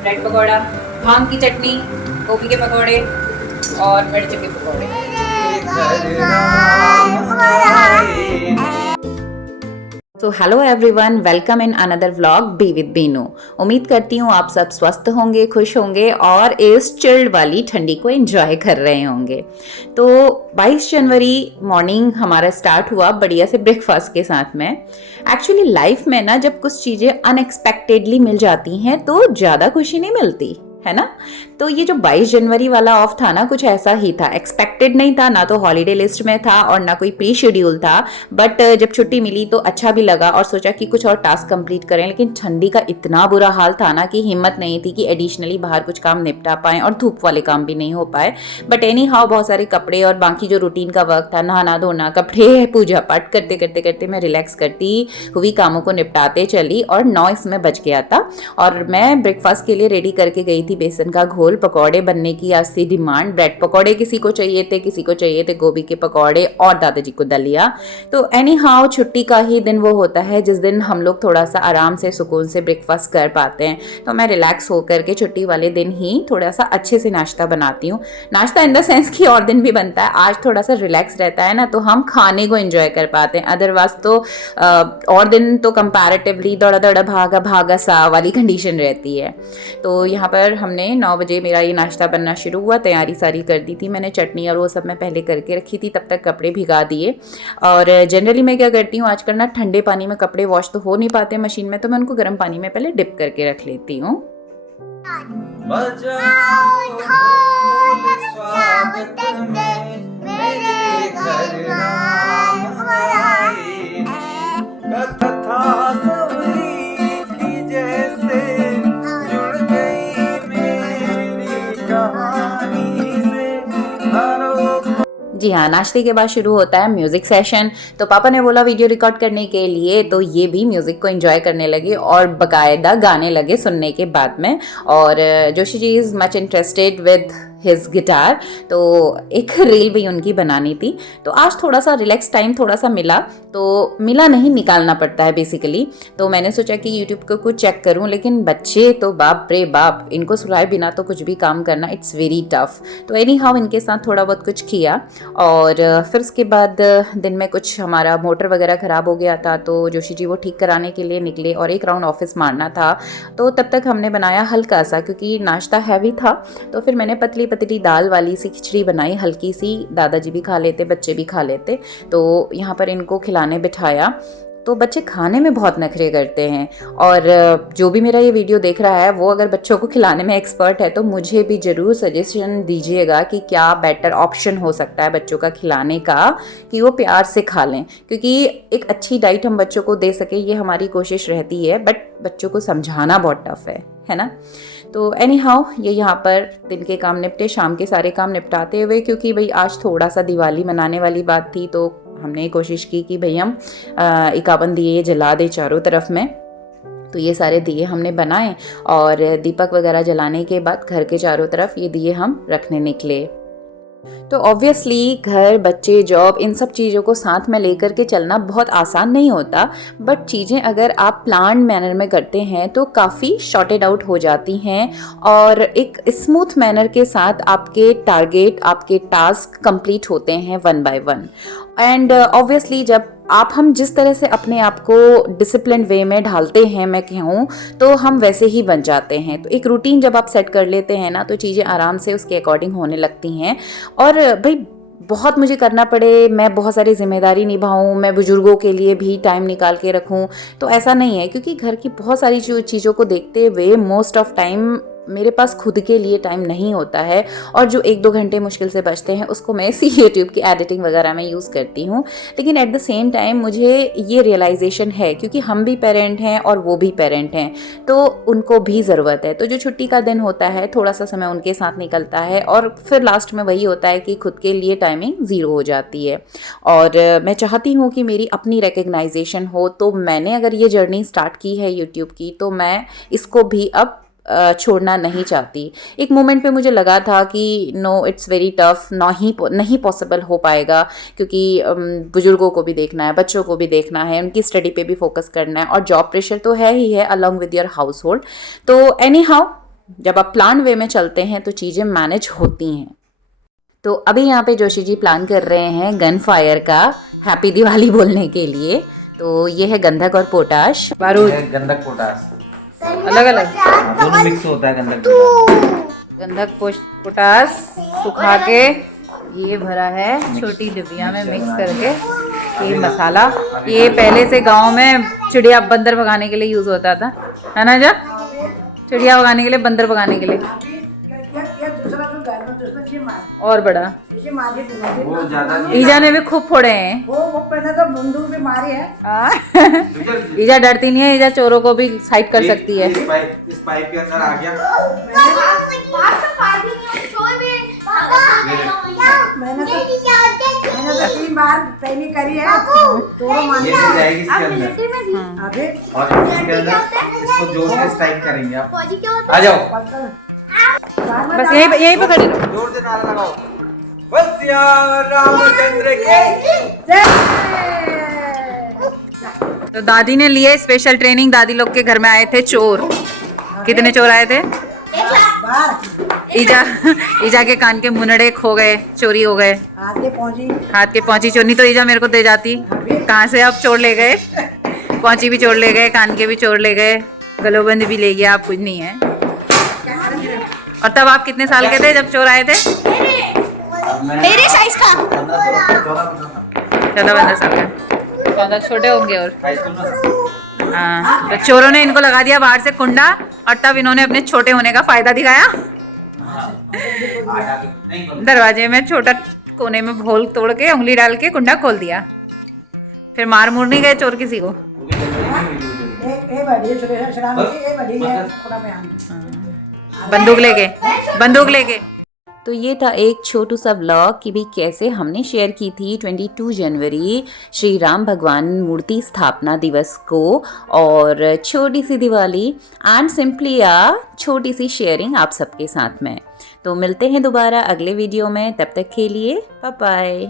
Bread pakora, भांग की चटनी, गोभी के पकौड़े और मिर्च के पकौड़े। तो hello everyone, welcome in another vlog be with Binu. उम्मीद करती हूँ आप सब स्वस्थ होंगे, खुश होंगे और इस चिल्ड वाली ठंडी को एंजॉय कर रहे होंगे। तो 22 जनवरी मॉर्निंग हमारा स्टार्ट हुआ बढ़िया से ब्रेकफास्ट के साथ में। एक्चुअली लाइफ में ना जब कुछ चीज़ें अनएक्सपेक्टेडली मिल जाती हैं तो ज़्यादा खुशी नहीं मिलती है ना। तो ये जो 22 जनवरी वाला ऑफ था ना, कुछ ऐसा ही था, एक्सपेक्टेड नहीं था, ना तो हॉलीडे लिस्ट में था और ना कोई प्री शेड्यूल था। बट जब छुट्टी मिली तो अच्छा भी लगा और सोचा कि कुछ और टास्क कंप्लीट करें। लेकिन ठंडी का इतना बुरा हाल था ना कि हिम्मत नहीं थी कि एडिशनली बाहर कुछ काम निपटा पाएं और धूप वाले काम भी नहीं हो पाए। बट एनी हाउ बहुत सारे कपड़े और बाकी जो रूटीन का वर्क था, नहाना धोना, कपड़े, पूजा पाठ करते करते करते मैं रिलैक्स करती हुई कामों को निपटाते चली और 9 इसमें बज गया था। और मैं ब्रेकफास्ट के लिए रेडी करके गई थी बेसन का घोल। पकौड़े बनने की आज थी डिमांड। ब्रेड पकौड़े किसी को चाहिए थे, किसी को चाहिए थे गोभी के पकौड़े और दादाजी को दलिया। तो एनी हाउ छुट्टी का ही दिन वो होता है जिस दिन हम लोग थोड़ा सा आराम से सुकून से ब्रेकफास्ट कर पाते हैं। तो मैं रिलैक्स होकर के छुट्टी वाले दिन ही थोड़ा सा अच्छे से नाश्ता बनाती हूँ। नाश्ता इन द सेंस कि और दिन भी बनता है, आज थोड़ा सा रिलैक्स रहता है ना, तो हम खाने को एंजॉय कर पाते हैं। अदरवाइज तो और दिन तो कंपैरेटिवली दौड़ा दौड़ा भागा भागा सा वाली कंडीशन रहती है। तो यहाँ पर हमने 9 बजे मेरा ये नाश्ता बनना शुरू हुआ। तैयारी सारी कर दी थी मैंने, चटनी और वो सब मैं पहले करके रखी थी, तब तक कपड़े भिगा दिए। और जनरली मैं क्या करती हूँ आजकल ना, ठंडे पानी में कपड़े वॉश तो हो नहीं पाते मशीन में, तो मैं उनको गर्म पानी में पहले डिप करके रख लेती हूँ। जी हाँ, नाश्ते के बाद शुरू होता है म्यूजिक सेशन। तो पापा ने बोला वीडियो रिकॉर्ड करने के लिए, तो ये भी म्यूजिक को एंजॉय करने लगे और बकायदा गाने लगे सुनने के बाद में। और Joshi ji is much interested with his guitar, तो एक रील भी उनकी बनानी थी। तो आज थोड़ा सा रिलैक्स टाइम थोड़ा सा मिला, तो मिला नहीं, निकालना पड़ता है बेसिकली। तो मैंने सोचा कि यूट्यूब को कुछ चेक करूं, लेकिन बच्चे तो बाप रे बाप, इनको सुलाए बिना तो कुछ भी काम करना इट्स वेरी टफ। तो एनी हाउ इनके साथ थोड़ा बहुत कुछ किया। और फिर उसके बाद दिन में कुछ हमारा मोटर वगैरह ख़राब हो गया था, तो जोशी जी वो ठीक कराने के लिए निकले और एक राउंड ऑफिस मारना था। तो तब तक हमने बनाया हल्का सा, क्योंकि नाश्ता हैवी था। तो फिर मैंने पतली पतली दाल वाली सी खिचड़ी बनाई, हल्की सी, दादाजी भी खा लेते, बच्चे भी खा लेते। तो यहाँ पर इनको खिलाने बिठाया। तो बच्चे खाने में बहुत नखरे करते हैं, और जो भी मेरा ये वीडियो देख रहा है वो अगर बच्चों को खिलाने में एक्सपर्ट है तो मुझे भी ज़रूर सजेशन दीजिएगा कि क्या बेटर ऑप्शन हो सकता है बच्चों का खिलाने का, कि वो प्यार से खा लें। क्योंकि एक अच्छी डाइट हम बच्चों को दे सके ये हमारी कोशिश रहती है, बट बच्चों को समझाना बहुत टफ है ना। तो एनी हाउ ये यहाँ पर दिन के काम निपटे, शाम के सारे काम निपटाते हुए, क्योंकि भाई आज थोड़ा सा दिवाली मनाने वाली बात थी, तो हमने कोशिश की कि भाई हम 51 दिए जला दे चारों तरफ में। तो ये सारे दिए हमने बनाए और दीपक वगैरह जलाने के बाद घर के चारों तरफ ये दिए हम रखने निकले। तो ऑब्वियसली घर, बच्चे, जॉब, इन सब चीज़ों को साथ में लेकर के चलना बहुत आसान नहीं होता। बट चीज़ें अगर आप प्लान मैनर में करते हैं तो काफ़ी शॉर्टेड आउट हो जाती हैं और एक स्मूथ मैनर के साथ आपके टारगेट, आपके टास्क कंप्लीट होते हैं one by one. And obviously जब हम जिस तरह से अपने आप को डिसिप्लिन वे में ढालते हैं, मैं कहूँ तो हम वैसे ही बन जाते हैं। तो एक रूटीन जब आप सेट कर लेते हैं ना, तो चीज़ें आराम से उसके अकॉर्डिंग होने लगती हैं। और भाई बहुत मुझे करना पड़े, मैं बहुत सारी जिम्मेदारी निभाऊं, मैं बुजुर्गों के लिए भी टाइम निकाल के रखूं, तो ऐसा नहीं है। क्योंकि घर की बहुत सारी चीज़ों को देखते हुए मोस्ट ऑफ टाइम मेरे पास खुद के लिए टाइम नहीं होता है, और जो 1-2 घंटे मुश्किल से बचते हैं उसको मैं इसी यूट्यूब की एडिटिंग वगैरह में यूज़ करती हूँ। लेकिन एट द सेम टाइम मुझे ये रियलाइजेशन है, क्योंकि हम भी पेरेंट हैं और वो भी पेरेंट हैं, तो उनको भी ज़रूरत है। तो जो छुट्टी का दिन होता है थोड़ा सा समय उनके साथ निकलता है, और फिर लास्ट में वही होता है कि खुद के लिए टाइमिंग ज़ीरो हो जाती है। और मैं चाहती हूँ कि मेरी अपनी रिकग्नाइजेशन हो, तो मैंने अगर ये जर्नी स्टार्ट की है यूट्यूब की, तो मैं इसको भी अब छोड़ना नहीं चाहती। एक मोमेंट पे मुझे लगा था कि नो इट्स वेरी टफ, नहीं पॉसिबल हो पाएगा, क्योंकि बुजुर्गों को भी देखना है, बच्चों को भी देखना है, उनकी स्टडी पे भी फोकस करना है, और जॉब प्रेशर तो है ही है along with your house hold. तो एनी हाउ जब आप प्लान वे में चलते हैं तो चीज़ें मैनेज होती हैं। तो अभी यहाँ पे जोशी जी प्लान कर रहे हैं गन फायर का हैप्पी दिवाली बोलने के लिए। तो ये है गंधक और पोटाश, बारूद, गंधक पोटास अलग अलग दोनों मिक्स होता है। गंधक पोटास सुखा के ये भरा है छोटी डिब्बिया में मिक्स करके। ये मसाला ये पहले से गांव में चिड़िया बंदर भगाने के लिए यूज होता था, है ना जा? चिड़िया भगाने के लिए, बंदर भगाने के लिए। और बड़ा ईजा ने भी खूब फोड़े हैं। वो पहले तो बंदूक भी मारी है। ईजा डरती नहीं है, ईजा चोरों को भी साइड कर सकती है। इस पाइप के अंदर आ गया। मैंने तो 3 बार ट्रेनिंग करी है। ये जाएगी इसके अंदर अभी और इसके अंदर इसको जोर से स्ट्राइक करेंगे आप। आ जाओ, बस यहीं पे खड़ी रहो। जोर से नारा लगाओ, वत्स्या रामचंद्र के। तो दादी ने लिए स्पेशल ट्रेनिंग। दादी लोग के घर में आए थे चोर। कितने चोर आए थे? ईजा के कान के मुनड़े खो गए, चोरी हो गए। हाथ के पहुंची चोरी तो ईजा मेरे को दे जाती। कहाँ से अब चोर ले गए, पहुंची भी चोर ले गए, कान के भी चोर ले गए, गलोबंद भी ले गया, आप कुछ नहीं है। और तब आप कितने साल के थे जब चोर आए थे? मेरे साइज का 14-15 साल का। 14 छोटे होंगे। और हाँ, तो चोरों ने इनको लगा दिया बाहर से कुंडा और तब इन्होंने अपने छोटे होने का फायदा दिखाया। दरवाजे में छोटा कोने में होल तोड़ के उंगली डाल के कुंडा खोल दिया। फिर मार मुर नहीं गए चोर किसी को। बंदूक लेके। तो ये था एक छोटू सा व्लॉग कि भी कैसे हमने शेयर की थी 22 जनवरी श्री राम भगवान मूर्ति स्थापना दिवस को, और छोटी सी दिवाली एंड सिंपली छोटी सी शेयरिंग आप सबके साथ में। तो मिलते हैं दोबारा अगले वीडियो में, तब तक के लिए बाय बाय।